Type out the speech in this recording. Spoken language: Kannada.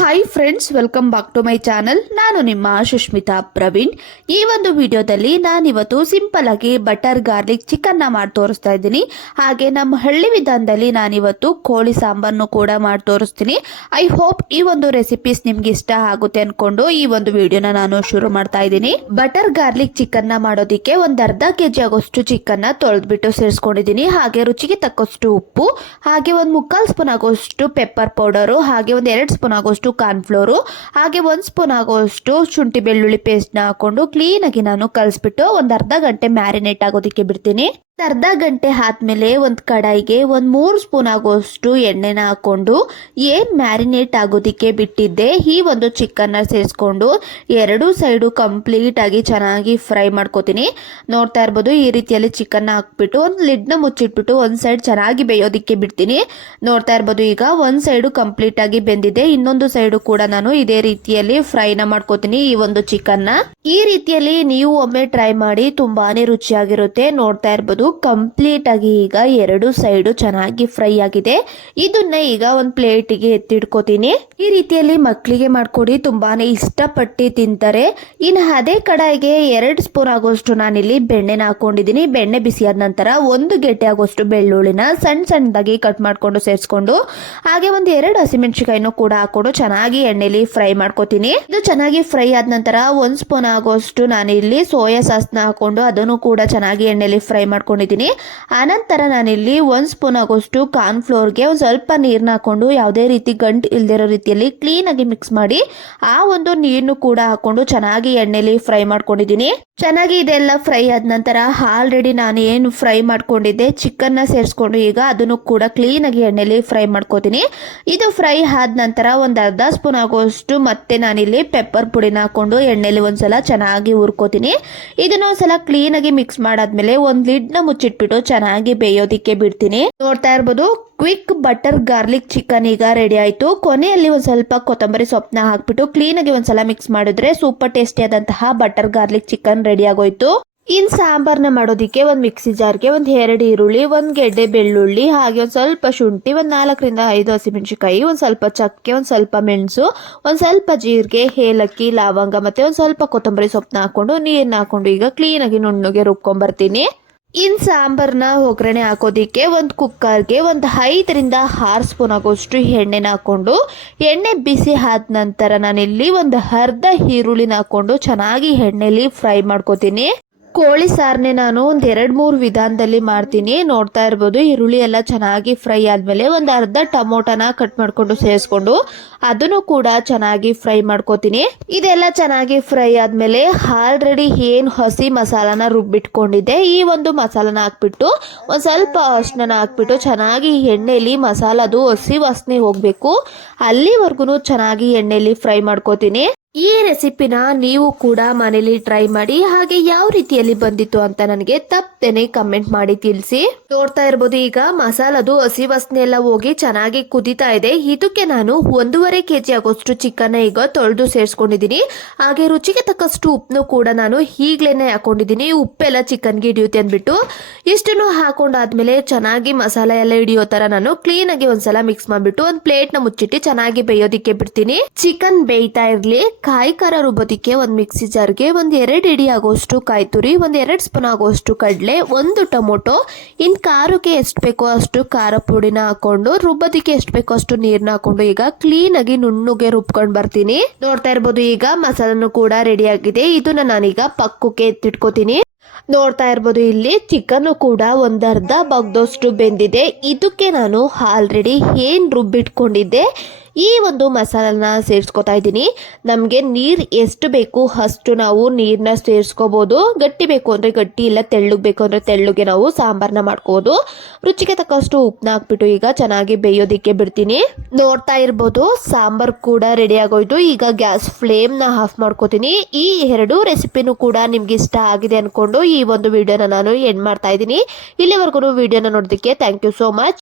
Hi friends welcome back to my channel ನಾನು ನಿಮ್ಮ ಸುಷ್ಮಿತಾ ಪ್ರವೀಣ್. ಈ ಒಂದು ವಿಡಿಯೋದಲ್ಲಿ ನಾನಿವತ್ತು ಸಿಂಪಲ್ ಆಗಿ ಬಟರ್ ಗಾರ್ಲಿಕ್ ಚಿಕನ್ನ ಮಾಡಿ ತೋರಿಸ್ತಾ ಇದ್ದೀನಿ. ಹಾಗೆ ನಮ್ಮ ಹಳ್ಳಿ ವಿಧಾನದಲ್ಲಿ ನಾನಿವತ್ತು ಕೋಳಿ ಸಾಂಬಾರನ್ನು ಕೂಡ ಮಾಡಿ ತೋರಿಸ್ತೀನಿ. ಐ ಹೋಪ್ ಈ ಒಂದು ರೆಸಿಪೀಸ್ ನಿಮ್ಗೆ ಇಷ್ಟ ಆಗುತ್ತೆ ಅನ್ಕೊಂಡು ಈ ಒಂದು ವಿಡಿಯೋನ ನಾನು ಶುರು ಮಾಡ್ತಾ ಇದ್ದೀನಿ. ಬಟರ್ ಗಾರ್ಲಿಕ್ ಚಿಕನ್ನ ಮಾಡೋದಿಕ್ಕೆ ಒಂದ್ ಅರ್ಧ ಕೆಜಿ ಆಗೋಷ್ಟು ಚಿಕನ್ನ ತೊಳೆದ್ಬಿಟ್ಟು ಸೇರಿಸ್ಕೊಂಡಿದ್ದೀನಿ. ಹಾಗೆ ರುಚಿಗೆ ತಕ್ಕಷ್ಟು ಉಪ್ಪು, ಹಾಗೆ ಒಂದು ಮುಕ್ಕಾಲು ಸ್ಪೂನ್ ಆಗೋಷ್ಟು ಪೆಪ್ಪರ್ ಪೌಡರು ಹಾಗೆ ಒಂದು ಎರಡು ಸ್ಪೂನ್ ಆಗೋಷ್ಟು ಕಾರ್ನ್ಫ್ಲೋರು. ಹಾಗೆ ಒಂದು ಸ್ಪೂನ್ ಆಗೋಷ್ಟು ಶುಂಠಿ ಬೆಳ್ಳುಳ್ಳಿ ಪೇಸ್ಟ್ನ ಹಾಕೊಂಡು ಕ್ಲೀನಾಗಿ ನಾನು ಕಲಿಸ್ಬಿಟ್ಟು ಒಂದು ಅರ್ಧ ಗಂಟೆ ಮ್ಯಾರಿನೇಟ್ ಆಗೋದಕ್ಕೆ ಬಿಡ್ತೀನಿ. ಅರ್ಧ ಗಂಟೆ ಆದ್ಮೇಲೆ ಒಂದು ಕಡಾಯಿಗೆ ಒಂದು ಮೂರು ಸ್ಪೂನ್ ಆಗೋಷ್ಟು ಎಣ್ಣೆನ ಹಾಕೊಂಡು ಏನು ಮ್ಯಾರಿನೇಟ್ ಆಗೋದಕ್ಕೆ ಬಿಟ್ಟಿದ್ದೆ, ಈ ಒಂದು ಚಿಕನ್ನ ಸೇರಿಸ್ಕೊಂಡು ಎರಡು ಸೈಡು ಕಂಪ್ಲೀಟ್ ಆಗಿ ಚೆನ್ನಾಗಿ ಫ್ರೈ ಮಾಡ್ಕೋತೀನಿ. ನೋಡ್ತಾ ಇರ್ಬೋದು ಈ ರೀತಿಯಲ್ಲಿ ಚಿಕನ್ನ ಹಾಕ್ಬಿಟ್ಟು ಒಂದು ಲಿಡ್ನ ಮುಚ್ಚಿಟ್ಬಿಟ್ಟು ಒಂದು ಸೈಡ್ ಚೆನ್ನಾಗಿ ಬೇಯೋದಕ್ಕೆ ಬಿಡ್ತೀನಿ. ನೋಡ್ತಾ ಇರ್ಬೋದು ಈಗ ಒಂದು ಸೈಡು ಕಂಪ್ಲೀಟ್ ಆಗಿ ಬೆಂದಿದೆ, ಇನ್ನೊಂದು ಸೈಡು ಕೂಡ ನಾನು ಇದೇ ರೀತಿಯಲ್ಲಿ ಫ್ರೈನ ಮಾಡ್ಕೋತೀನಿ ಈ ಒಂದು ಚಿಕನ್ನ. ಈ ರೀತಿಯಲ್ಲಿ ನೀವು ಒಮ್ಮೆ ಟ್ರೈ ಮಾಡಿ ತುಂಬಾನೇ ರುಚಿಯಾಗಿರುತ್ತೆ. ನೋಡ್ತಾ ಇರ್ಬೋದು ಕಂಪ್ಲೀಟ್ ಆಗಿ ಈಗ ಎರಡು ಸೈಡು ಚೆನ್ನಾಗಿ ಫ್ರೈ ಆಗಿದೆ. ಇದನ್ನ ಈಗ ಒಂದು ಪ್ಲೇಟಿಗೆ ಎತ್ತಿಡ್ಕೋತೀನಿ ಈ ರೀತಿಯಲ್ಲಿ ಮಕ್ಕಳಿಗೆ ಮಾಡ್ಕೊಡಿ, ತುಂಬಾನೇ ಇಷ್ಟಪಟ್ಟು ತಿಂತಾರೆ. ಇನ್ನು ಅದೇ ಕಡಾಯಿಗೆ ಎರಡು ಸ್ಪೂನ್ ಆಗೋಷ್ಟು ನಾನಿಲ್ಲಿ ಬೆಣ್ಣೆನ ಹಾಕೊಂಡಿದ್ದೀನಿ. ಬೆಣ್ಣೆ ಬಿಸಿಯಾದ ನಂತರ ಒಂದು ಗೆಡ್ಡೆ ಆಗೋಷ್ಟು ಬೆಳ್ಳುಳ್ಳಿನ ಸಣ್ಣ ಸಣ್ಣದಾಗಿ ಕಟ್ ಮಾಡ್ಕೊಂಡು ಸೇರಿಸ್ಕೊಂಡು, ಹಾಗೆ ಒಂದು ಎರಡು ಹಸಿಮೆಣಸಿಕಾಯಿನೂ ಕೂಡ ಹಾಕೊಂಡು ಚೆನ್ನಾಗಿ ಎಣ್ಣೆಲಿ ಫ್ರೈ ಮಾಡ್ಕೋತೀನಿ. ಇದು ಚೆನ್ನಾಗಿ ಫ್ರೈ ಆದ ನಂತರ ಒಂದ್ ಸ್ಪೂನ್ ಆಗೋಷ್ಟು ನಾನಿಲ್ಲಿ ಸೋಯಾ ಸಾಸ್ನ ಹಾಕೊಂಡು ಅದನ್ನು ಕೂಡ ಚೆನ್ನಾಗಿ ಎಣ್ಣೆಲಿ ಫ್ರೈ ಮಾಡ್ಕೊಂಡಿದ್ದೀನಿ ಆನಂತರ ನಾನಿಲ್ಲಿ ಒಂದ್ ಸ್ಪೂನ್ ಆಗೋಷ್ಟು ಕಾರ್ನ್ ಫ್ಲೋರ್ಗೆ ಒಂದು ಸ್ವಲ್ಪ ನೀರ್ನ ಹಾಕೊಂಡು ಯಾವುದೇ ರೀತಿ ಗಂಟು ಇಲ್ದಿರೋ ರೀತಿಯಲ್ಲಿ ಕ್ಲೀನ್ ಆಗಿ ಮಿಕ್ಸ್ ಮಾಡಿ ಆ ಒಂದು ನೀರನ್ನು ಕೂಡ ಹಾಕೊಂಡು ಚೆನ್ನಾಗಿ ಎಣ್ಣೆಲಿ ಫ್ರೈ ಮಾಡ್ಕೊಂಡಿದ್ದೀನಿ. ಚೆನ್ನಾಗಿ ಇದೆಲ್ಲ ಫ್ರೈ ಆದ ನಂತರ ಆಲ್ರೆಡಿ ನಾನು ಏನು ಫ್ರೈ ಮಾಡ್ಕೊಂಡಿದ್ದೆ ಚಿಕನ್ನ ಸೇರಿಸ್ಕೊಂಡು ಈಗ ಅದನ್ನು ಕೂಡ ಕ್ಲೀನ್ ಆಗಿ ಎಣ್ಣೆಲಿ ಫ್ರೈ ಮಾಡ್ಕೋತೀನಿ. ಇದು ಫ್ರೈ ಆದ ನಂತರ ಒಂದು ಅರ್ಧ ಸ್ಪೂನ್ ಆಗೋಷ್ಟು ಮತ್ತೆ ನಾನಿಲ್ಲಿ ಪೆಪ್ಪರ್ ಪುಡಿನ ಹಾಕೊಂಡು ಎಣ್ಣೆಲಿ ಒಂದ್ಸಲ ಚೆನ್ನಾಗಿ ಹುರ್ಕೋತೀನಿ. ಇದನ್ನ ಒಂದ್ಸಲ ಕ್ಲೀನ್ ಆಗಿ ಮಿಕ್ಸ್ ಮಾಡಾದ್ಮೇಲೆ ಒಂದು ಲಿಡ್ನ ಮುಚ್ಚಿಟ್ಬಿಟ್ಟು ಚೆನ್ನಾಗಿ ಬೇಯೋದಿಕ್ಕೆ ಬಿಡ್ತೀನಿ. ನೋಡ್ತಾ ಇರ್ಬೋದು ಕ್ವಿಕ್ ಬಟರ್ ಗಾರ್ಲಿಕ್ ಚಿಕನ್ ಈಗ ರೆಡಿ ಆಯ್ತು. ಕೊನೆಯಲ್ಲಿ ಒಂದ್ ಸ್ವಲ್ಪ ಕೊತ್ತಂಬರಿ ಸೊಪ್ಪನ್ನ ಹಾಕ್ಬಿಟ್ಟು ಕ್ಲೀನ್ ಆಗಿ ಒಂದ್ಸಲ ಮಿಕ್ಸ್ ಮಾಡಿದ್ರೆ ಸೂಪರ್ ಟೇಸ್ಟಿ ಆದಂತಹ ಬಟರ್ ಗಾರ್ಲಿಕ್ ಚಿಕನ್ ರೆಡಿ ಆಗೋಯ್ತು. ಇನ್ ಸಾಂಬಾರ್ನ ಮಾಡೋದಿಕ್ಕೆ ಒಂದು ಮಿಕ್ಸಿ ಜಾರ್ಗೆ ಒಂದ್ ಎರಡು ಈರುಳ್ಳಿ, ಒಂದು ಗೆಡ್ಡೆ ಬೆಳ್ಳುಳ್ಳಿ, ಹಾಗೆ ಒಂದ್ ಸ್ವಲ್ಪ ಶುಂಠಿ, ಒಂದ್ ನಾಲ್ಕರಿಂದ ಐದು ಹಸಿಮೆಣಸಿಕಾಯಿ ಒಂದು ಸ್ವಲ್ಪ ಚಕ್ಕೆ, ಒಂದ್ ಸ್ವಲ್ಪ ಮೆಣಸು, ಒಂದ್ ಸ್ವಲ್ಪ ಜೀರಿಗೆ, ಏಲಕ್ಕಿ, ಲವಂಗ ಮತ್ತೆ ಒಂದ್ ಸ್ವಲ್ಪ ಕೊತ್ತಂಬರಿ ಸೊಪ್ಪನ್ನ ಹಾಕೊಂಡು ನೀರನ್ನ ಹಾಕೊಂಡು ಈಗ ಕ್ಲೀನಾಗಿ ನುಣ್ಣಗೆ ರುಬ್ಕೊಂಬರ್ತೀನಿ ಇನ್ ಸಾಂಬಾರ್ನ ಒಗ್ಗರಣೆ ಹಾಕೋದಿಕ್ಕೆ ಒಂದು ಕುಕ್ಕರ್ಗೆ ಒಂದು ಐದರಿಂದ ಆರು ಸ್ಪೂನ್ ಆಗೋಷ್ಟು ಎಣ್ಣೆನ ಹಾಕ್ಕೊಂಡು ಎಣ್ಣೆ ಬಿಸಿ ಆದ ನಂತರ ನಾನಿಲ್ಲಿ ಒಂದು ಅರ್ಧ ಈರುಳ್ಳಿನ ಹಾಕ್ಕೊಂಡು ಚೆನ್ನಾಗಿ ಎಣ್ಣೆಲಿ ಫ್ರೈ ಮಾಡ್ಕೋತೀನಿ. ಕೋಳಿ ಸಾರನ್ನೇ ನಾನು ಒಂದು ಎರಡು ಮೂರು ವಿಧಾನದಲ್ಲಿ ಮಾಡ್ತೀನಿ. ನೋಡ್ತಾ ಇರ್ಬೋದು, ಈರುಳ್ಳಿ ಎಲ್ಲ ಚೆನ್ನಾಗಿ ಫ್ರೈ ಆದಮೇಲೆ ಒಂದು ಅರ್ಧ ಟೊಮೊಟೊನ ಕಟ್ ಮಾಡ್ಕೊಂಡು ಸೇರಿಸ್ಕೊಂಡು ಅದನ್ನು ಕೂಡ ಚೆನ್ನಾಗಿ ಫ್ರೈ ಮಾಡ್ಕೋತೀನಿ. ಇದೆಲ್ಲ ಚೆನ್ನಾಗಿ ಫ್ರೈ ಆದಮೇಲೆ ಆಲ್ರೆಡಿ ಏನು ಹಸಿ ಮಸಾಲಾನ ರುಬ್ಬಿಟ್ಕೊಂಡಿದ್ದೆ, ಈ ಒಂದು ಮಸಾಲಾನ ಹಾಕ್ಬಿಟ್ಟು ಒಂದು ಸ್ವಲ್ಪ ಅರ್ಶಿನ ಹಾಕ್ಬಿಟ್ಟು ಚೆನ್ನಾಗಿ ಎಣ್ಣೆಲಿ ಮಸಾಲದು ಹಸಿ ವಾಸನೆ ಹೋಗಬೇಕು. ಅಲ್ಲಿವರೆಗೂ ಚೆನ್ನಾಗಿ ಎಣ್ಣೆಲಿ ಫ್ರೈ ಮಾಡ್ಕೋತೀನಿ. ಈ ರೆಸಿಪಿನ ನೀವು ಕೂಡ ಮನೇಲಿ ಟ್ರೈ ಮಾಡಿ ಹಾಗೆ ಯಾವ ರೀತಿಯಲ್ಲಿ ಬಂದಿತ್ತು ಅಂತ ನನಗೆ ತಪ್ಪದೇನೆ ಕಮೆಂಟ್ ಮಾಡಿ ತಿಳಿಸಿ. ನೋಡ್ತಾ ಇರ್ಬೋದು ಈಗ ಮಸಾಲದು ಹಸಿ ವಾಸನೆ ಎಲ್ಲ ಹೋಗಿ ಚೆನ್ನಾಗಿ ಕುದಿತಾ ಇದೆ. ಇದಕ್ಕೆ ನಾನು ಒಂದೂವರೆ ಕೆಜಿ ಆಗೋಷ್ಟು ಚಿಕನ್ ಈಗ ತೊಳೆದು ಸೇರಿಸ್ಕೊಂಡಿದ್ದೀನಿ. ಹಾಗೆ ರುಚಿಗೆ ತಕ್ಕಷ್ಟು ಉಪ್ಪನ್ನು ಕೂಡ ನಾನು ಈಗ್ಲೇನೆ ಹಾಕೊಂಡಿದ್ದೀನಿ. ಉಪ್ಪೆಲ್ಲ ಚಿಕನ್ಗೆ ಹಿಡಿಯುತ್ತೆ ಅಂದ್ಬಿಟ್ಟು. ಇಷ್ಟನ್ನು ಹಾಕೊಂಡಾದ್ಮೇಲೆ ಚೆನ್ನಾಗಿ ಮಸಾಲೆ ಎಲ್ಲ ಹಿಡಿಯೋ ತರ ನಾನು ಕ್ಲೀನ್ ಆಗಿ ಒಂದ್ಸಲ ಮಿಕ್ಸ್ ಮಾಡ್ಬಿಟ್ಟು ಒಂದ್ ಪ್ಲೇಟ್ನ ಮುಚ್ಚಿಟ್ಟು ಚೆನ್ನಾಗಿ ಬೇಯೋದಿಕ್ಕೆ ಬಿಡ್ತೀನಿ. ಚಿಕನ್ ಬೇಯ್ತಾ ಇರ್ಲಿ. ಕಾಯಿ ಖಾರ ರುಬ್ಬೋದಿಕ್ಕೆ ಒಂದ್ ಮಿಕ್ಸಿ ಜಾರ್ಗೆ ಒಂದ್ ಎರಡ್ ಇಡಿ ಆಗೋಷ್ಟು ಕಾಯಿ ತುರಿ ಒಂದ್ ಎರಡ್ ಸ್ಪೂನ್ ಆಗೋಷ್ಟು ಕಡಲೆ ಒಂದು ಟೊಮೊಟೊ. ಇನ್ ಖಾರಕ್ಕೆ ಎಷ್ಟು ಬೇಕೋ ಅಷ್ಟು ಖಾರ ಪುಡಿನ ಹಾಕೊಂಡು, ರುಬ್ಬೋದಿಕ್ಕೆ ಎಷ್ಟು ಬೇಕೋ ಅಷ್ಟು ನೀರನ್ನ ಹಾಕೊಂಡು ಈಗ ಕ್ಲೀನ್ ಆಗಿ ನುಣ್ಣಗೆ ರುಬ್ಕೊಂಡು ಬರ್ತೀನಿ. ನೋಡ್ತಾ ಇರ್ಬೋದು ಈಗ ಮಸಾಲನು ಕೂಡ ರೆಡಿ ಆಗಿದೆ. ಇದನ್ನ ನಾನೀಗ ಪಕ್ಕಕ್ಕೆ ಎತ್ತಿಟ್ಕೋತೀನಿ. ನೋಡ್ತಾ ಇರ್ಬೋದು ಇಲ್ಲಿ ಚಿಕನ್ ಕೂಡ ಒಂದರ್ಧ ಬಗ್ದಷ್ಟು ಬೆಂದಿದೆ. ಇದಕ್ಕೆ ನಾನು ಆಲ್ರೆಡಿ ಏನ್ ರುಬ್ಬಿಟ್ಕೊಂಡಿದ್ದೆ? ಈ ಒಂದು ಮಸಾಲನ ಸೇರಿಸ್ಕೊತಾ ಇದ್ದೀನಿ. ನಮಗೆ ನೀರು ಎಷ್ಟು ಬೇಕು ಅಷ್ಟು ನಾವು ನೀರನ್ನ ಸೇರಿಸ್ಕೋಬೋದು. ಗಟ್ಟಿ ಬೇಕು ಅಂದರೆ ಗಟ್ಟಿ, ಇಲ್ಲ ತೆಳ್ಳಗೆ ಬೇಕು ಅಂದರೆ ತೆಳ್ಳಗೆ ನಾವು ಸಾಂಬಾರನ್ನ ಮಾಡ್ಕೋಬೋದು. ರುಚಿಗೆ ತಕ್ಕಷ್ಟು ಉಪ್ಪನ್ನ ಹಾಕ್ಬಿಟ್ಟು ಈಗ ಚೆನ್ನಾಗಿ ಬೇಯೋದಿಕ್ಕೆ ಬಿಡ್ತೀನಿ. ನೋಡ್ತಾ ಇರ್ಬೋದು, ಸಾಂಬಾರ್ ಕೂಡ ರೆಡಿ ಆಗೋಯ್ತು. ಈಗ ಗ್ಯಾಸ್ ಫ್ಲೇಮ್ನ ಆಫ್ ಮಾಡ್ಕೋತೀನಿ. ಈ ಎರಡು ರೆಸಿಪಿನೂ ಕೂಡ ನಿಮ್ಗೆ ಇಷ್ಟ ಆಗಿದೆ ಅಂದ್ಕೊಂಡು ಈ ಒಂದು ವಿಡಿಯೋನ ನಾನು ಎಂಡ್ ಮಾಡ್ತಾ ಇದ್ದೀನಿ. ಇಲ್ಲಿವರೆಗೂ ವಿಡಿಯೋನ ನೋಡೋದಕ್ಕೆ ಥ್ಯಾಂಕ್ ಯು ಸೋ ಮಚ್